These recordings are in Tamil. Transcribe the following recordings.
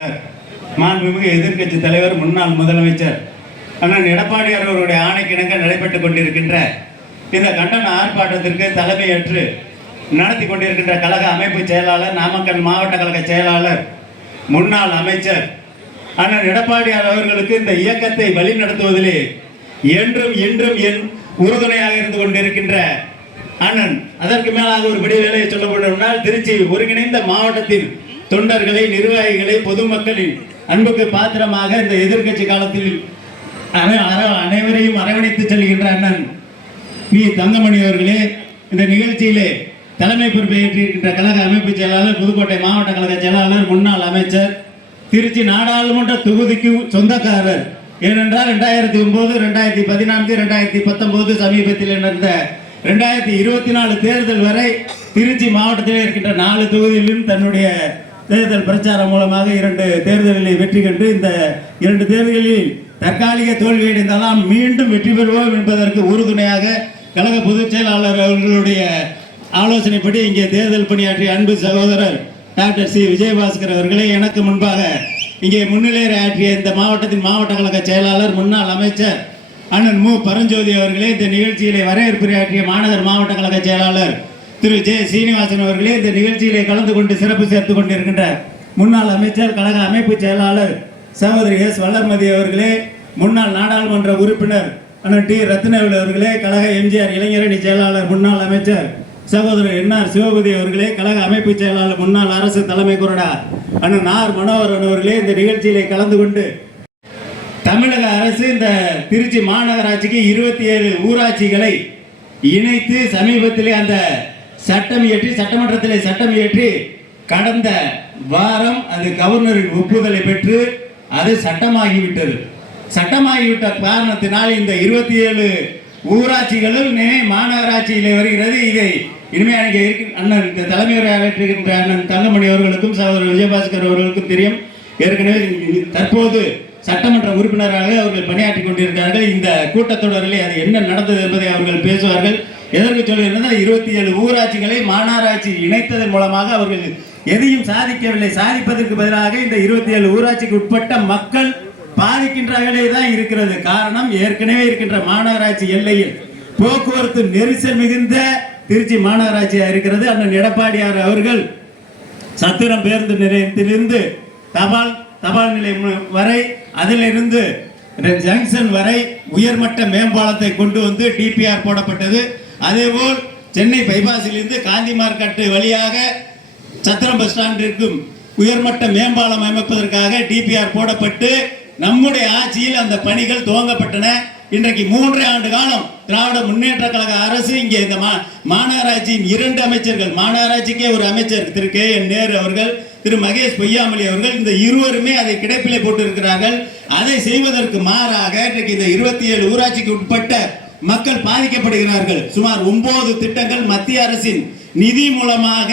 மாண்புமிகு எதிர்க்கட்சி தலைவர் முன்னாள் முதலமைச்சர் அண்ணன் எடப்பாடியார் அவருடைய ஆணைக்கிணங்க நடைபெற்றுக் கொண்டிருக்கின்ற இந்த கண்டன ஆர்ப்பாட்டத்திற்கு தலைமையேற்று நடத்தி கொண்டிருக்கின்ற கழக அமைப்பு செயலாளர், நாமக்கல் மாவட்ட கழக செயலாளர், முன்னாள் அமைச்சர் அண்ணன் எடப்பாடியார் அவர்களுக்கு இந்த இயக்கத்தை வழிநடத்துவதிலே என்றும் இன்றும் என் உறுதுணையாக இருந்து கொண்டிருக்கின்ற அண்ணன், அதற்கு மேலாக ஒரு விடை வேலையை சொல்லப்பட்டால் திருச்சி ஒருங்கிணைந்த மாவட்டத்தின் தொண்டர்களை, நிர்வாகிகளை, பொதுமக்களின் அன்புக்கு பாத்திரமாக இந்த எதிர்கட்சி காலத்தில் அனைவரையும் அரவணைத்து செல்கின்ற அண்ணன் பி தங்கமணி அவர்களே, இந்த நிகழ்ச்சியிலே தலைமை பொறுப்பை ஏற்றிருக்கின்ற கழக அமைப்பு செயலாளர், புதுக்கோட்டை மாவட்ட கழக செயலாளர், முன்னாள் அமைச்சர், திருச்சி நாடாளுமன்ற தொகுதிக்கு சொந்தக்காரர். ஏனென்றால் 2009, 2014, 2019 சமீபத்தில் நடந்த 2024 தேர்தல் வரை திருச்சி மாவட்டத்தில் இருக்கின்ற 4 தொகுதிகளிலும் தன்னுடைய தேர்தல் பிரச்சாரம் மூலமாக 2 தேர்தல்களில் வெற்றி கண்டு இந்த 2 தேர்தல்களில் தற்காலிக தோல்வியடைந்தாலும் மீண்டும் வெற்றி பெறுவோம் என்பதற்கு உறுதுணையாக கழக பொதுச் செயலாளர் அவர்களுடைய ஆலோசனைப்படி இங்கே தேர்தல் பணியாற்றிய அன்பு சகோதரர் டாக்டர் சி விஜயபாஸ்கர் அவர்களை எனக்கு முன்பாக இங்கே முன்னிலையை ஆற்றிய இந்த மாவட்டத்தின் மாவட்ட கழக செயலாளர், முன்னாள் அமைச்சர் அண்ணன் மு பரஞ்சோதி அவர்களே, இந்த நிகழ்ச்சியிலே வரவேற்புரையாற்றிய மாநகர் மாவட்ட கழக செயலாளர் திரு ஜே சீனிவாசன் அவர்களே, இந்த நிகழ்ச்சியிலே கலந்து கொண்டு சிறப்பு சேர்த்துக் கொண்டிருக்கின்ற முன்னாள் அமைச்சர், கழக அமைப்பு செயலாளர் சகோதரி எஸ் வளர்மதி அவர்களே, முன்னாள் நாடாளுமன்ற உறுப்பினர் அண்ணன் டி ரத்னவேலு அவர்களே, கழக எம்ஜிஆர் இளைஞரணி செயலாளர், முன்னாள் அமைச்சர் சகோதரர் என்ஆர் சிவபதி அவர்களே, கழக அமைப்பு செயலாளர், முன்னாள் அரசு தலைமை கொறடா அண்ணன் ஆர் மனோகரன் அவர்களே, இந்த நிகழ்ச்சியிலே கலந்து கொண்டு தமிழக அரசு இந்த திருச்சி மாநகராட்சிக்கு 27 ஊராட்சிகளை இணைத்து சமீபத்திலே அந்த சட்டமன்றத்திலே சட்டம் இயற்றி கடந்த வாரம் அது கவர்னரின் ஒப்புதலை பெற்று அது சட்டமாகிவிட்டது. சட்டமாகிவிட்ட காரணத்தினால் இந்த 27 ஊராட்சிகளும் மாநகராட்சியிலே வருகிறது. இதை இனிமையாக அண்ணன் தலைமையுரையாற்றுகின்ற அண்ணன் தங்கமணி அவர்களுக்கும் சகோதரர் விஜயபாஸ்கர் அவர்களுக்கும் தெரியும். ஏற்கனவே தற்போது சட்டமன்ற உறுப்பினராக அவர்கள் பணியாற்றி கொண்டிருக்கிறார்கள். இந்த கூட்டத்தொடரிலே அது என்ன நடந்தது என்பதை அவர்கள் பேசுவார்கள். எதற்கு சொல்லுகிறார்கள்? 27 ஊராட்சிகளை மாநகராட்சி இணைத்ததன் மூலமாக அவர்கள் எதையும் சாதிக்கவில்லை. சாதிப்பதற்கு பதிலாக இந்த 27 ஊராட்சிக்கு உட்பட்ட மக்கள் பாதிக்கின்றவர்களே தான் இருக்கிறது. காரணம், ஏற்கனவே இருக்கின்ற மாநகராட்சி எல்லையில் போக்குவரத்து நெரிசல் மிகுந்த திருச்சி மாநகராட்சியாக இருக்கிறது. அண்ணன் எடப்பாடியார் அவர்கள் சத்திரம் பேருந்து நிலையத்திலிருந்து தபால் நிலையம் வரை, அதிலிருந்து ஜங்ஷன் வரை உயர்மட்ட மேம்பாலத்தை கொண்டு வந்து டிபிஆர் போடப்பட்டது. அதேபோல் சென்னை பைபாஸிலிருந்து காந்தி மார்க்கெட் வழியாக சத்திரம் பஸ் ஸ்டாண்டிற்கும் உயர்மட்ட மேம்பாலம் அமைப்பதற்காக டிபிஆர் போடப்பட்டு நம்முடைய ஆட்சியில் அந்த பணிகள் துவங்கப்பட்டன. இன்றைக்கு 3 ஆண்டு காலம் திராவிட முன்னேற்ற கழக அரசு இங்கே இந்த மாநகராட்சியின் 2 அமைச்சர்கள், மாநகராட்சிக்கே ஒரு அமைச்சர் திரு கே என் நேரு அவர்கள், திரு மகேஷ் பொய்யாமொழி அவர்கள், இந்த இருவருமே அதை கிடைப்பிலே போட்டிருக்கிறார்கள். அதை செய்வதற்கு மாறாக இன்றைக்கு இந்த 27 ஊராட்சிக்கு உட்பட்ட மக்கள் பாதிக்கப்படுகிறார்கள். சுமார் 9 திட்டங்கள் மத்திய அரசின் நிதி மூலமாக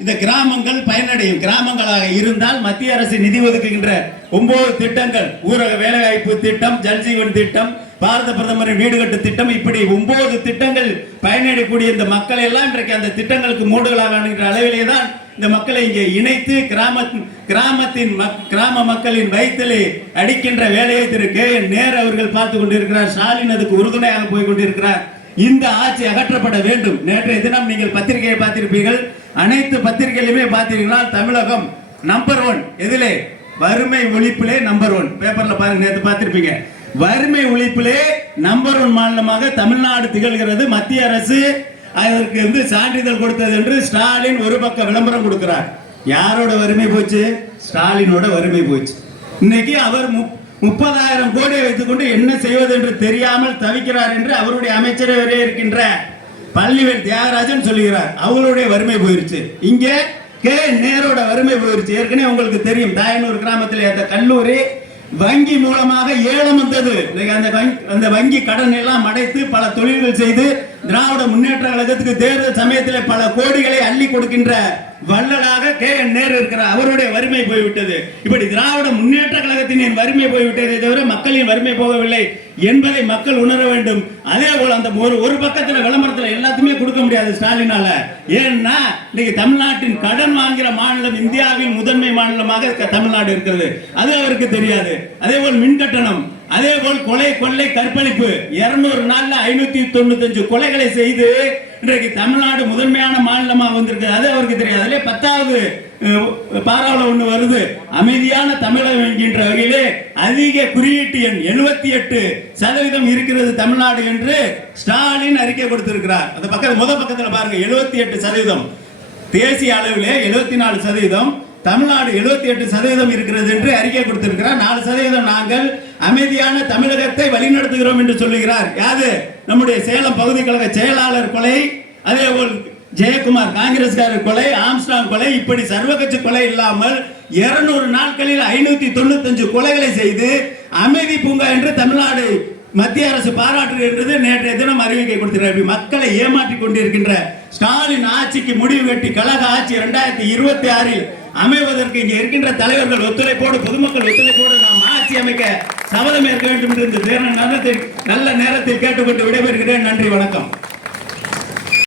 இந்த கிராமங்கள் பயனடையும். கிராமங்களாக இருந்தால் மத்திய அரசு நிதி ஒதுக்குகின்ற 9 திட்டங்கள், ஊரக வேலைவாய்ப்பு திட்டம், ஜல்ஜீவன் திட்டம், பாரத பிரதமரின் வீடு கட்டு திட்டம், இப்படி 9 திட்டங்கள் பயனடையக்கூடிய இந்த மக்கள் எல்லாம் இன்றைக்கு அந்த திட்டங்களுக்கு மூடுகளாக அளவிலே தான் இந்த மக்களை இங்கே இணைத்து கிராம மக்களின் வயிற்றிலே அடிக்கின்ற வேலையை திரு கே என் நேரு அவர்கள் பார்த்து கொண்டிருக்கிறார். ஸ்டாலின் அதுக்கு உறுதுணையாக போய் கொண்டிருக்கிறார். இந்த ஆட்சி அகற்றப்பட வேண்டும். நேற்றைய தினம் நீங்கள் பத்திரிகையை பார்த்திருப்பீர்கள். அனைத்து பத்திரிகையிலுமே பார்த்தீர்களால் தமிழகம் நம்பர் 1 எதிலே? வறுமை ஒழிப்பிலே நம்பர் 1. பேப்பர்ல பாருங்க, நேற்று பார்த்திருப்பீங்க. வறுமை ஒழிப்பிலே நம்பர் 1 மாநிலமாக தமிழ்நாடு திகழ்கிறது. மத்திய அரசு அதற்கு சான்றிதழ் கொடுத்தது என்று ஸ்டாலின் ஒரு பக்கம் விளம்பரம் கொடுக்கிறார். யாரோட வறுமை போச்சு? ஸ்டாலினோட வறுமை போச்சு. இன்னைக்கு அவர் 30,000 கோடியை வைத்துக் கொண்டு என்ன செய்வது என்று தெரியாமல் தவிக்கிறார் என்று அவருடைய அமைச்சரவரே இருக்கின்ற பள்ளிவேல் தியாகராஜன் சொல்லுகிறார். அவங்களுடைய வறுமை போயிருச்சு. இங்கே கே நேரோட வறுமை போயிருச்சு. ஏற்கனவே உங்களுக்கு தெரியும், தாயனூர் கிராமத்தில் அந்த கல்லூரி வங்கி மூலமாக ஏலம் வந்தது. அந்த வங்கி கடன் எல்லாம் அடைத்து பல தொழில்கள் செய்து திராவிட முன்னேற்ற கழகத்துக்கு தேர்தல் சமயத்தில் பல கோடிகளை அள்ளி கொடுக்கின்ற வள்ளலாக கே.என். நேரு இருக்கிறார். அவருடைய வறுமை போய்விட்டது. இப்படி திராவிட முன்னேற்ற கழகத்தின் வறுமை போய்விட்டதை தவிர மக்களின் வறுமை போகவில்லை என்பதை மக்கள் உணர வேண்டும். அதே போல அந்த ஒரு பக்கத்தில் விளம்பரத்தில் எல்லாத்துமே கொடுக்க முடியாது ஸ்டாலினால. ஏன்னா இன்னைக்கு தமிழ்நாட்டின் கடன் வாங்குகிற மாநிலம் இந்தியாவின் முதன்மை மாநிலமாக தமிழ்நாடு இருக்கிறது. அது அவருக்கு தெரியாது. அதே போல் மின் கட்டணம், அதே போல் கொலை கொள்ளை கற்பழிப்பு 200 நாள்ல 595 கொலைகளை செய்து இன்றைக்கு தமிழ்நாடு முதன்மையான மாநிலமாக வந்திருக்கு. அது அவருக்கு தெரியாது. அதிலே 10வது பாராள ஒண்ணு வருது, அமைதியான தமிழகம் என்கின்ற வகையிலே அதிக குறியீட்டு எண் 78% இருக்கிறது தமிழ்நாடு என்று ஸ்டாலின் அறிக்கை கொடுத்திருக்கிறார். அந்த முதல் பக்கத்தில் பாருங்க, 78%. தேசிய அளவிலே 74%, தமிழ்நாடு 78% இருக்கிறது என்று அறிக்கை கொடுத்திருக்கிறார். 4% நாங்கள் அமைதியான தமிழகத்தை வழிநடத்துகிறோம் என்று சொல்லுகிறார். யாரு? நம்முடைய சேலம் பகுதி கழக செயலாளர் கொலை, அதே போல் ஜெயக்குமார் காங்கிரஸ்காரர் கொலை, ஆம்ஸ்டாங் கொலை, இப்படி சர்வகட்சி கொலை இல்லாமல் 200 நாட்களில் 595 கொலைகளை செய்து அமைதி பூங்கா என்று தமிழ்நாடு மத்திய அரசு பாராட்டுகிறது நேற்றைய தினம் அறிவிக்கை கொடுத்திருக்கிறார். மக்களை ஏமாற்றிக் கொண்டிருக்கின்ற ஸ்டாலின் ஆட்சிக்கு முடிவு கட்டி கழக ஆட்சி 2026 அமைவதற்கு இங்கே இருக்கின்ற தலைவர்கள் ஒத்துழைப்போடு, பொதுமக்கள் ஒத்துழைப்போடு நாம் ஆட்சி அமைக்க சபதம் ஏற்க வேண்டும் என்று நல்ல நேரத்தில் கேட்டுக்கொண்டு விடைபெறுகிறேன். நன்றி, வணக்கம்.